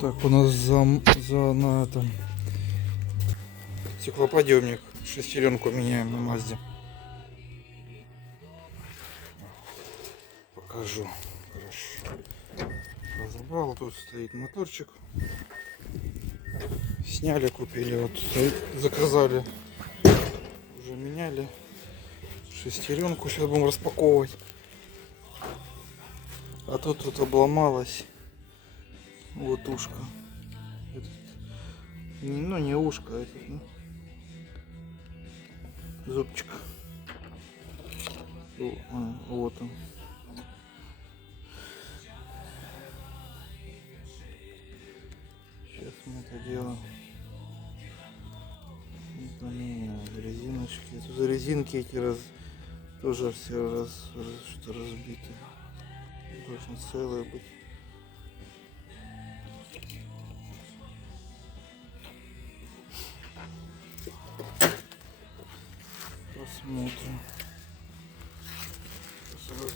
Так, у нас на этом стеклоподъемник. Шестеренку меняем на Мазде. Покажу. Хорошо. Разобрал. Тут стоит моторчик. Сняли, купили. Вот стоит, заказали. Уже меняли. Шестеренку сейчас будем распаковывать. А тут обломалась вот ушко. Ну не ушко, а этот, ну, зубчик. Вот он. Сейчас мы это делаем. Заменяем резиночки. Тут резинки эти тоже все что разбиты. Должен целый быть. Посмотрим. Сразу.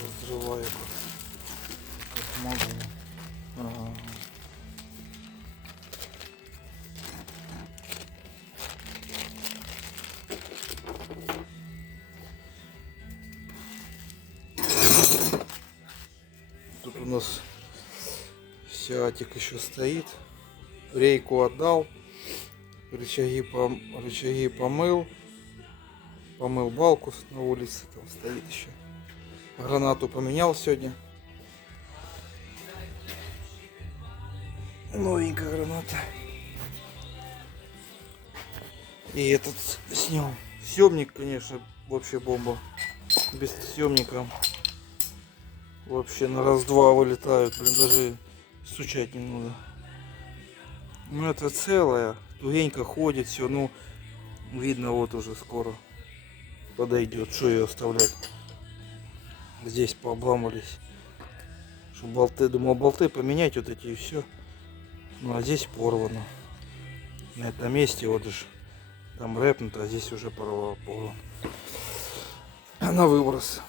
Разрываю как могу. Ага. Тут у нас сиатик еще стоит. Рейку отдал. Рычаги помыл. Помыл балку на улице. Там стоит еще. Гранату поменял сегодня. Новенькая граната. И этот снял. Съемник, конечно, вообще бомба. Без съемника вообще на раз-два вылетают. Блин, даже стучать не надо. Ну это целая. Тугенько ходит все. Ну видно, вот уже скоро подойдет. Что ее оставлять? Здесь пообламывались. Что болты, думал, болты поменять вот эти и все. Ну а здесь порвано. На этом месте вот же там рэпнуто, а здесь уже порвано. На выброс.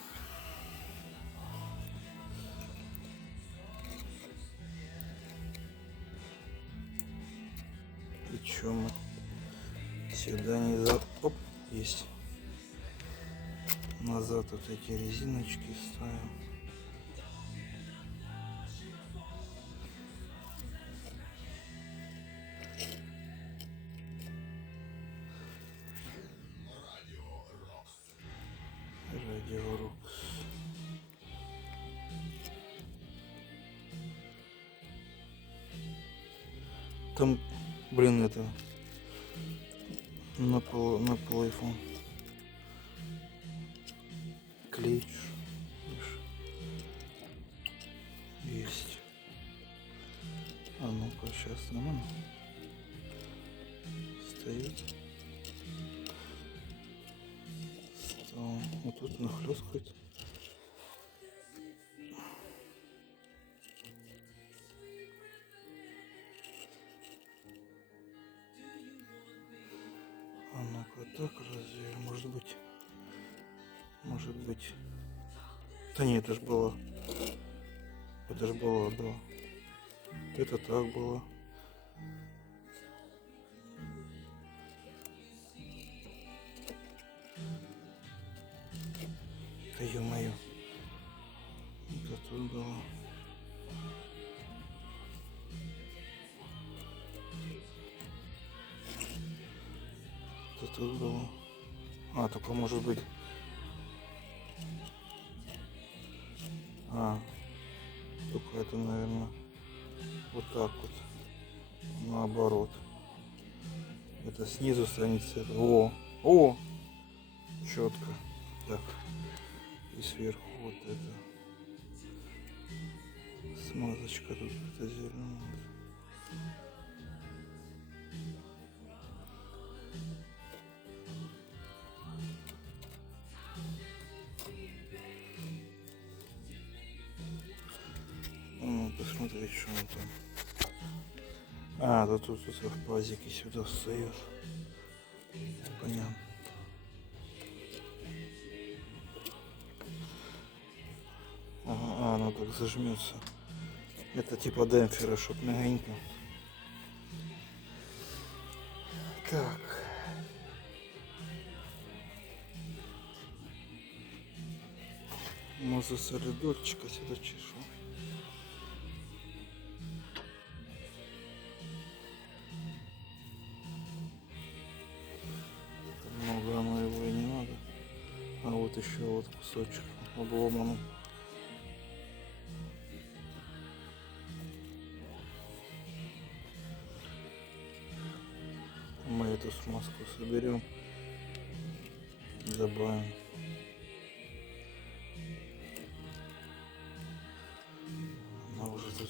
И чё мы сюда не за... Оп, есть. Назад вот эти резиночки ставим. Радио Рокс. Там, блин, это на пол iPhone. Клей. Есть. А ну-ка, сейчас нормально. Стоит. Стал. Вот тут нахлёскает. А ну-ка, так разве? Может быть. Да нет, это ж было. Это ж было, да. Это так было. Да ё-моё. Это тут было. Это тут было. А, только может быть. А, только это, наверное, вот так вот. Наоборот. Это снизу страница. О, четко. Так. И сверху вот это. Смазочка тут это зеленая. Ну, посмотреть, что он там. А, да тут в пазике сюда встает. Понятно. Ага, оно так зажмется. Это типа демпфера, чтоб мягенько. Так. Мазу солидольчика сюда чешу. Много оно его и не надо. А вот еще вот кусочек обломанный. Мы эту смазку соберем, добавим. Она уже тут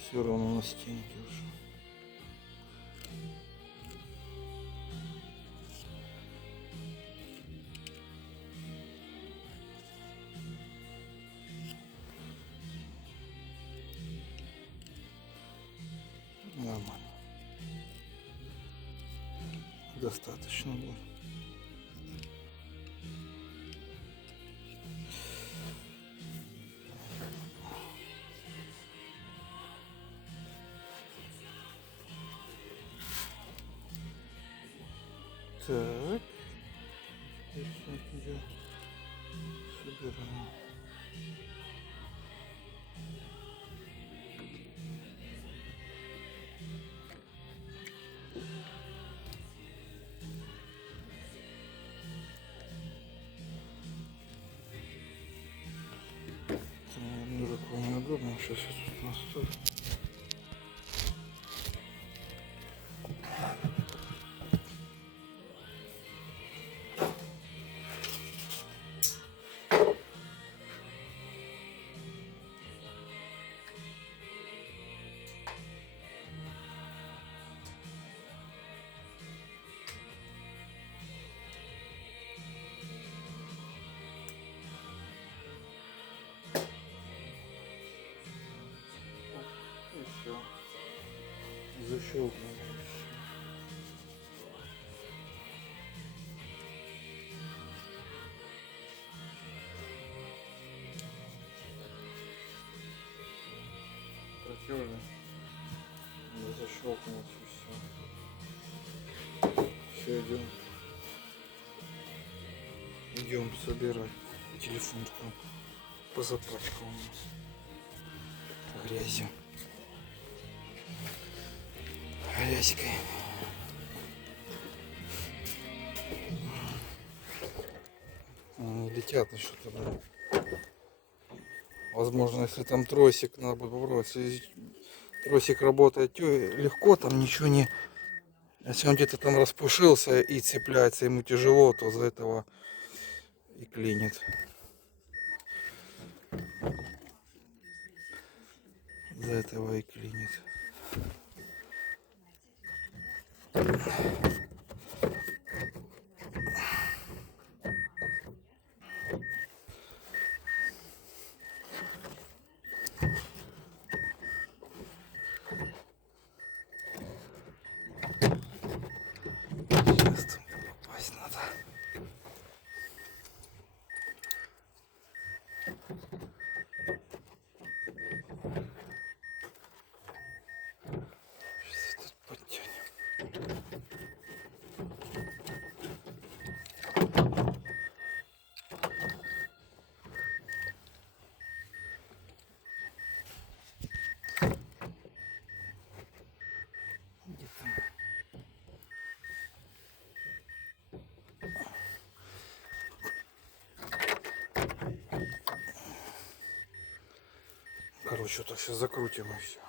все равно на стенке уже. Нормально. Достаточно будет. Так. Сейчас я собираем. Такое неудобно. Сейчас я тут настою. И все. Защелкнул. Протерли. Защелкнулось и все. Все, идем. Идем собирать. Телефон там позапачкал у нас грязью. Грязькой. Летят еще туда. Возможно, если там тросик, надо будет попробовать. Если тросик работает легко, там ничего не... Если он где-то там распушился и цепляется, ему тяжело, то за этого и клинит. За этого и клинит. Сейчас там попасть надо. Сейчас тут подтянем. Короче, так сейчас закрутим и все.